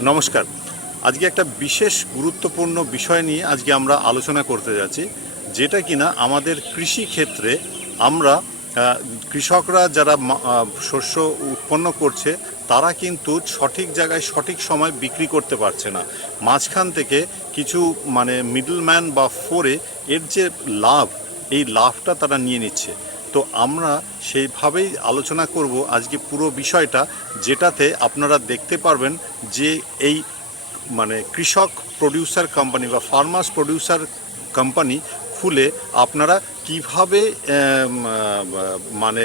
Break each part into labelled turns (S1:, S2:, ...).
S1: নমস্কার। আজকে একটা বিশেষ গুরুত্বপূর্ণ বিষয় নিয়ে আজকে আমরা আলোচনা করতে যাচ্ছি, যেটা কিনা আমাদের কৃষি ক্ষেত্রে আমরা কৃষকরা যারা শস্য উৎপন্ন করছে, তারা কিন্তু সঠিক জায়গায় সঠিক সময় বিক্রি করতে পারছে না। মাঝখান থেকে কিছু মানে মিডলম্যান বা ফোরে এর যে লাভ, এই লাভটা তারা নিয়ে নিচ্ছে। তো আমরা সেইভাবেই আলোচনা করব আজকে পুরো বিষয়টা, যেটাতে আপনারা দেখতে পারবেন যে এই মানে কৃষক প্রডিউসার কোম্পানি বা ফার্মার্স প্রডিউসার কোম্পানি খুলে আপনারা কীভাবে মানে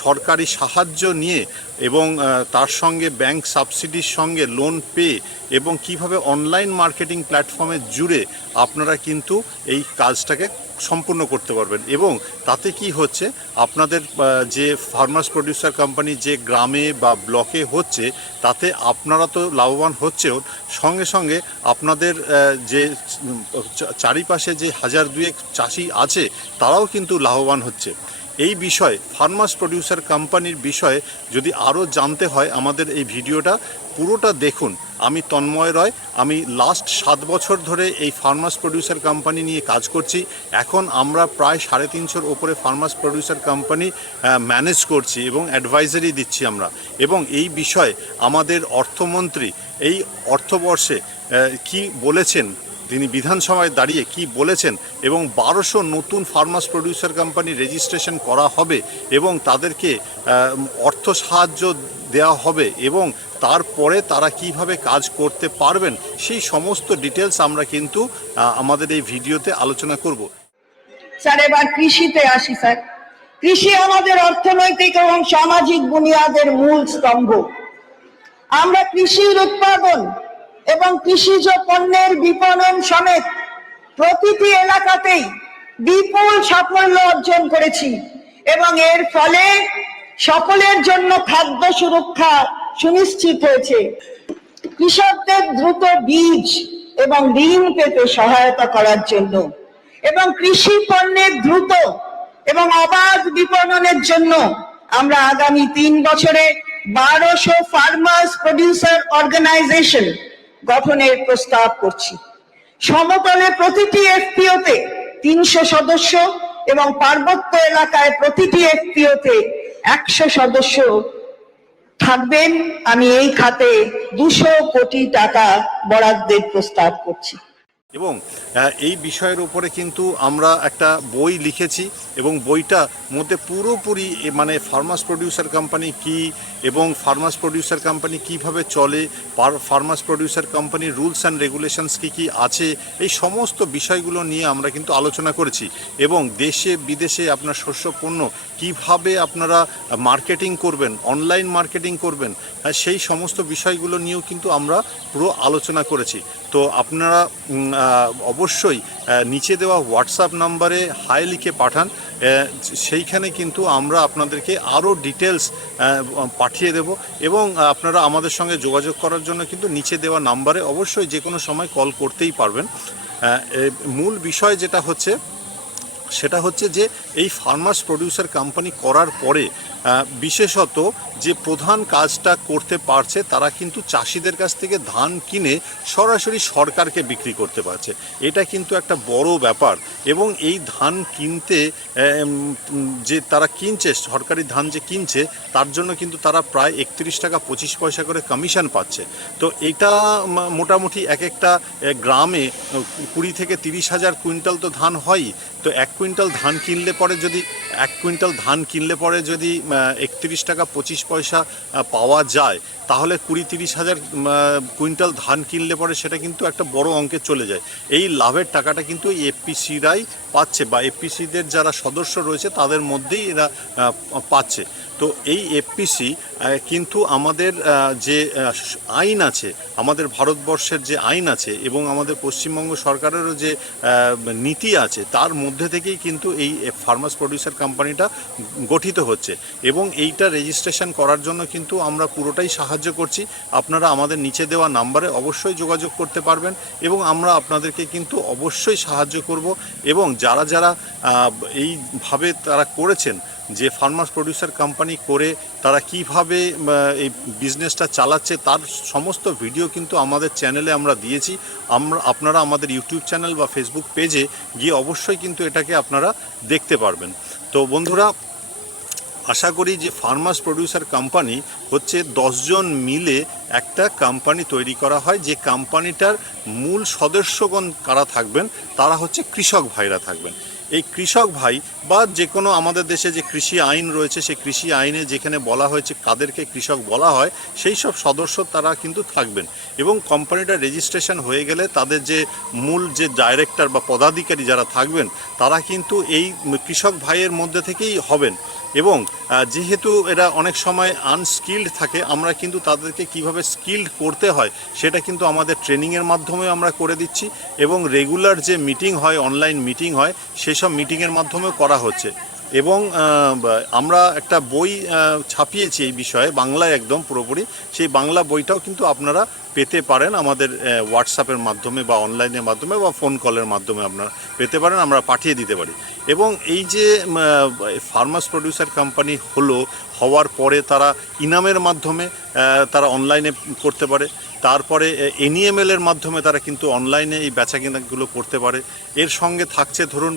S1: সরকারি সাহায্য নিয়ে এবং তার সঙ্গে ব্যাংক সাবসিডির সঙ্গে লোন পেয়ে এবং কীভাবে অনলাইন মার্কেটিং প্ল্যাটফর্মে জুড়ে আপনারা কিন্তু এই কাজটাকে সম্পূর্ণ করতে পারবেন। এবং তাতে কি হচ্ছে, আপনাদের যে ফার্মার্স প্রডিউসার কোম্পানি যে গ্রামে বা ব্লকে হচ্ছে, তাতে আপনারা তো লাভবান হচ্ছেও, সঙ্গে সঙ্গে আপনাদের যে চারিপাশে যে হাজার দুয়েক চাষি আছে, তারাও কিন্তু লাভবান হচ্ছে। এই বিষয়ে ফার্মার্স প্রডিউসার কোম্পানির বিষয়ে যদি আরও জানতে হয় আমাদের এই ভিডিওটা, পুরোটা দেখুন। আমি তন্ময় রয়, আমি লাস্ট সাত বছর ধরে এই ফার্মার্স প্রডিউসার কোম্পানি নিয়ে কাজ করছি। এখন আমরা প্রায় সাড়ে তিনশোর ওপরে ফার্মার্স প্রডিউসার কোম্পানি ম্যানেজ করছি এবং অ্যাডভাইজারি দিচ্ছি আমরা। এবং এই বিষয়ে আমাদের অর্থমন্ত্রী এই অর্থবর্ষে কি বলেছেন তিনি বিধানসভায় দাঁড়িয়ে কি বলেছেন এবং বারোশো নতুন ফার্মাস প্রডিউসার কোম্পানি রেজিস্ট্রেশন করা হবে এবং তাদেরকে অর্থ সাহায্য দেওয়া হবে এবং তারপরে তারা কীভাবে কাজ করতে পারবেন, সেই সমস্ত ডিটেলস আমরা কিন্তু আমাদের এই ভিডিওতে আলোচনা করব।
S2: স্যার, এবার কৃষিতে আসি, স্যার। কৃষি আমাদের অর্থনৈতিক এবং সামাজিক বুনিয়াদের মূল স্তম্ভ। আমরা কৃষির উৎপাদন এবং কৃষিজ পণ্যের বিপণন সমেত প্রতিটি এলাকাতেই বিপুল সাফল্য অর্জন করেছি এবং এর ফলে সকলের জন্য খাদ্য সুরক্ষা সুনিশ্চিত হয়েছে। কৃষকদের দ্রুত বীজ এবং ঋণ পেতে সহায়তা করার জন্য এবং কৃষি পণ্যের দ্রুত এবং অবাধ বিপণনের জন্য আমরা আগামী তিন বছরে বারোশো ফার্মার্স প্রডিউসার অর্গানাইজেশন গঠনের প্রস্তাব করছি। সমতলে প্রতিটি এফপিওতে তিনশো সদস্য এবং পার্বত্য এলাকায় প্রতিটি এফপিওতে একশো সদস্য থাকবেন। আমি এই খাতে দুশো কোটি টাকা বরাদ্দের প্রস্তাব করছি।
S1: এবং এই বিষয়ের উপরে কিন্তু আমরা একটা বই লিখেছি এবং বইটা মধ্যে পুরোপুরি মানে ফার্মাস প্রডিউসার কোম্পানি কি এবং ফার্মাস প্রডিউসার কোম্পানি কীভাবে চলে ফার্মাস প্রডিউসার কোম্পানির রুলস অ্যান্ড রেগুলেশনস কী কী আছে, এই সমস্ত বিষয়গুলো নিয়ে আমরা কিন্তু আলোচনা করেছি। এবং দেশে বিদেশে আপনার শস্য পণ্য কীভাবে আপনারা মার্কেটিং করবেন, অনলাইন মার্কেটিং করবেন সেই সমস্ত বিষয়গুলো নিয়েও কিন্তু আমরা পুরো আলোচনা করেছি। তো আপনারা অবশ্যই নিচে দেওয়া হোয়াটসঅ্যাপ নাম্বারে হাই লিখে পাঠান। সেইখানে কিন্তু আমরা আপনাদেরকে আরও ডিটেলস পাঠিয়ে দেব এবং আপনারা আমাদের সঙ্গে যোগাযোগ করার জন্য কিন্তু নিচে দেওয়া নাম্বারে অবশ্যই যে কোনো সময় কল করতেই পারবেন। মূল বিষয় যেটা হচ্ছে, সেটা হচ্ছে যে এই ফার্মার্স প্রডিউসার কোম্পানি করার পরে বিশেষত যে প্রধান কাজটা করতে পারছে, তারা কিন্তু চাষিদের কাছ থেকে ধান কিনে সরাসরি সরকারকে বিক্রি করতে পারছে। এটা কিন্তু একটা বড় ব্যাপার এবং এই ধান কিনতে যে তারা কিনছে, সরকারি ধান যে কিনছে, তার জন্য কিন্তু তারা প্রায় একত্রিশ টাকা পঁচিশ পয়সা করে কমিশন পাচ্ছে। তো এটা মোটামুটি এক একটা গ্রামে কুড়ি থেকে তিরিশ হাজার কুইন্টাল তো ধান হয়ই। তো এক কুইন্টাল ধান কিনলে পরে যদি, এক কুইন্টাল ধান কিনলে পরে যদি একত্রিশ টাকা পঁচিশ পয়সা পাওয়া যায়, তাহলে কুড়ি তিরিশ হাজার কুইন্টাল ধান কিনলে পরে সেটা কিন্তু একটা বড় অঙ্কে চলে যায়। এই লাভের টাকাটা কিন্তু এই এফপিসিরাই পাচ্ছে বা এফপিসিদের যারা সদস্য রয়েছে তাদের মধ্যেই এরা পাচ্ছে। তো এই এফপিসি কিন্তু আমাদের যে আইন আছে, আমাদের ভারতবর্ষের যে আইন আছে এবং আমাদের পশ্চিমবঙ্গ সরকারেরও যে নীতি আছে, তার মধ্যে থেকেই কিন্তু এই ফার্মার্স প্রডিউসার কোম্পানিটা গঠিত হচ্ছে। এবং এইটা রেজিস্ট্রেশন করার জন্য কিন্তু আমরা পুরোটাই সাহায্য করছি। আপনারা আমাদের নিচে দেওয়া নাম্বারে অবশ্যই যোগাযোগ করতে পারবেন এবং আমরা আপনাদেরকে কিন্তু অবশ্যই সাহায্য করব এবং যারা যারা এইভাবে তারা করেছেন, যে ফার্মার্স প্রডিউসার কোম্পানি করে তারা কীভাবে কীভাবে এই বিজনেসটা চালাচ্ছে, তার সমস্ত ভিডিও কিন্তু আমাদের চ্যানেলে আমরা দিয়েছি। আমরা, আপনারা আমাদের ইউটিউব চ্যানেল বা ফেসবুক পেজে গিয়ে অবশ্যই কিন্তু এটাকে আপনারা দেখতে পারবেন। তো বন্ধুরা, আশা করি যে ফার্মার্স প্রডিউসার কোম্পানি হচ্ছে দশজন মিলে একটা কোম্পানি তৈরি করা হয়, যে কোম্পানিটার মূল সদস্যগণ কারা থাকবেন, তারা হচ্ছে কৃষক ভাইরা থাকবেন। এই কৃষক ভাই বা যে কোনো আমাদের দেশে যে কৃষি আইন রয়েছে, সেই কৃষি আইনে যেখানে বলা হয়েছে কাদেরকে কৃষক বলা হয়, সেই সব সদস্য তারা কিন্তু থাকবেন। এবং কোম্পানিটা রেজিস্ট্রেশন হয়ে গেলে তাদের যে মূল যে ডাইরেক্টর বা পদাধিকারী যারা থাকবেন, তারা কিন্তু এই কৃষক ভাইয়ের মধ্যে থেকেই হবেন। এবং যেহেতু এরা অনেক সময় আনস্কিল্ড থাকে, আমরা কিন্তু তাদেরকে কীভাবে স্কিল্ড করতে হয়, সেটা কিন্তু আমাদের ট্রেনিংয়ের মাধ্যমে আমরা করে দিচ্ছি এবং রেগুলার যে মিটিং হয় অনলাইন মিটিং হয়, সেসব মিটিংয়ের মাধ্যমেও করা হচ্ছে। এবং আমরা একটা বই ছাপিয়েছি এই বিষয়ে, বাংলায় একদম পুরোপুরি। সেই বাংলা বইটাও কিন্তু আপনারা পেতে পারেন আমাদের হোয়াটসঅ্যাপের মাধ্যমে বা অনলাইনের মাধ্যমে বা ফোন কলের মাধ্যমে আপনারা পেতে পারেন, আমরা পাঠিয়ে দিতে পারি। এবং এই যে ফার্মাস প্রডিউসার কোম্পানি হলো, হওয়ার পরে তারা ইনামের মাধ্যমে তারা অনলাইনে করতে পারে। তারপরে এনইএমএল এর মাধ্যমে তারা কিন্তু অনলাইনে এই বেচা কেনাগুলো করতে পারে। এর সঙ্গে থাকছে ধরুন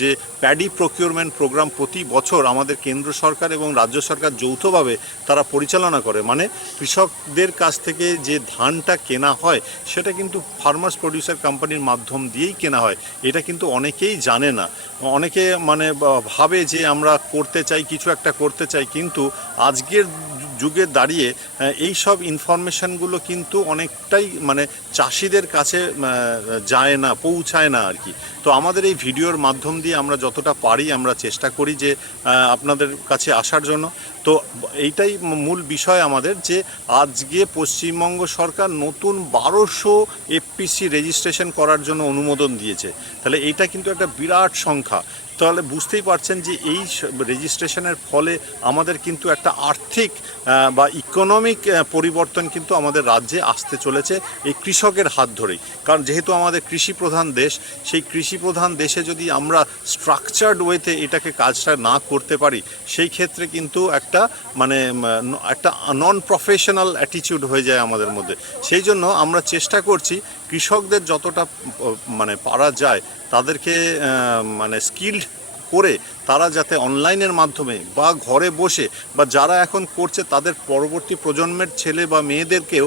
S1: যে প্যাডি প্রকিউরমেন্ট প্রোগ্রাম প্রতি বছর আমাদের কেন্দ্র সরকার এবং রাজ্য সরকার যৌথভাবে তারা পরিচালনা করে। মানে কৃষকদের কাছ থেকে যে ধানটা কেনা হয়, সেটা কিন্তু ফার্মার্স প্রডিউসার কোম্পানির মাধ্যম দিয়েই কেনা হয়। এটা কিন্তু অনেকেই জানে না। অনেকে মানে ভাবে যে আমরা করতে চাই, কিছু একটা করতে চাই, কিন্তু আজকের যুগে দাঁড়িয়ে এই সব ইনফরমেশনগুলো কিন্তু অনেকটাই মানে চাষিদের কাছে যায় না, পৌঁছায় না আর কি। তো আমাদের এই ভিডিওর মাধ্যম দিয়ে আমরা যতটা পারি আমরা চেষ্টা করি যে আপনাদের কাছে আসার জন্য। তো এইটাই মূল বিষয় আমাদের যে, আজকে পশ্চিমবঙ্গ সরকার নতুন বারোশো এফপিসি রেজিস্ট্রেশন করার জন্য অনুমোদন দিয়েছে। তাহলে এইটা কিন্তু একটা বিরাট সংখ্যা। তাহলে বুঝতেই পারছেন যে এই রেজিস্ট্রেশনের ফলে আমাদের কিন্তু একটা আর্থিক বা ইকোনমিক পরিবর্তন কিন্তু আমাদের রাজ্যে আসতে চলেছে এই কৃষকের হাত ধরেই। কারণ যেহেতু আমাদের কৃষি প্রধান দেশ, সেই কৃষি প্রধান দেশে যদি আমরা স্ট্রাকচার্ড ওয়েতে এটাকে কাজটা না করতে পারি, সেই ক্ষেত্রে কিন্তু একটা মানে একটা নন প্রফেশনাল অ্যাটিটিউড হয়ে যায় আমাদের মধ্যে। সেই জন্য আমরা চেষ্টা করছি কৃষকদের যতটা মানে পারা যায় তাদেরকে মানে স্কিল্ড করে তারা যাতে অনলাইনের মাধ্যমে বা ঘরে বসে বা যারা এখন করছে তাদের পরবর্তী প্রজন্মের ছেলে বা মেয়েদেরকেও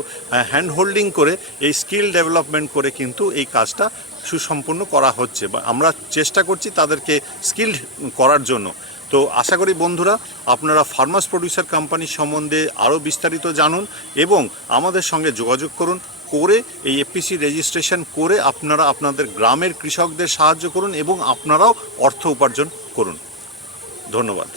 S1: হ্যান্ড হোল্ডিং করে এই স্কিল ডেভেলপমেন্ট করে কিন্তু এই কাজটা সুসম্পন্ন করা হচ্ছে বা আমরা চেষ্টা করছি তাদেরকে স্কিল্ড করার জন্য। তো আশা করি বন্ধুরা, আপনারা ফার্মাস প্রডিউসার কোম্পানি সম্বন্ধে আরও বিস্তারিত জানুন এবং আমাদের সঙ্গে যোগাযোগ করুন। করে, এই এপিসি রেজিস্ট্রেশন করে আপনারা আপনাদের গ্রামের কৃষকদের সাহায্য করুন এবং আপনারাও অর্থ উপার্জন করুন। ধন্যবাদ।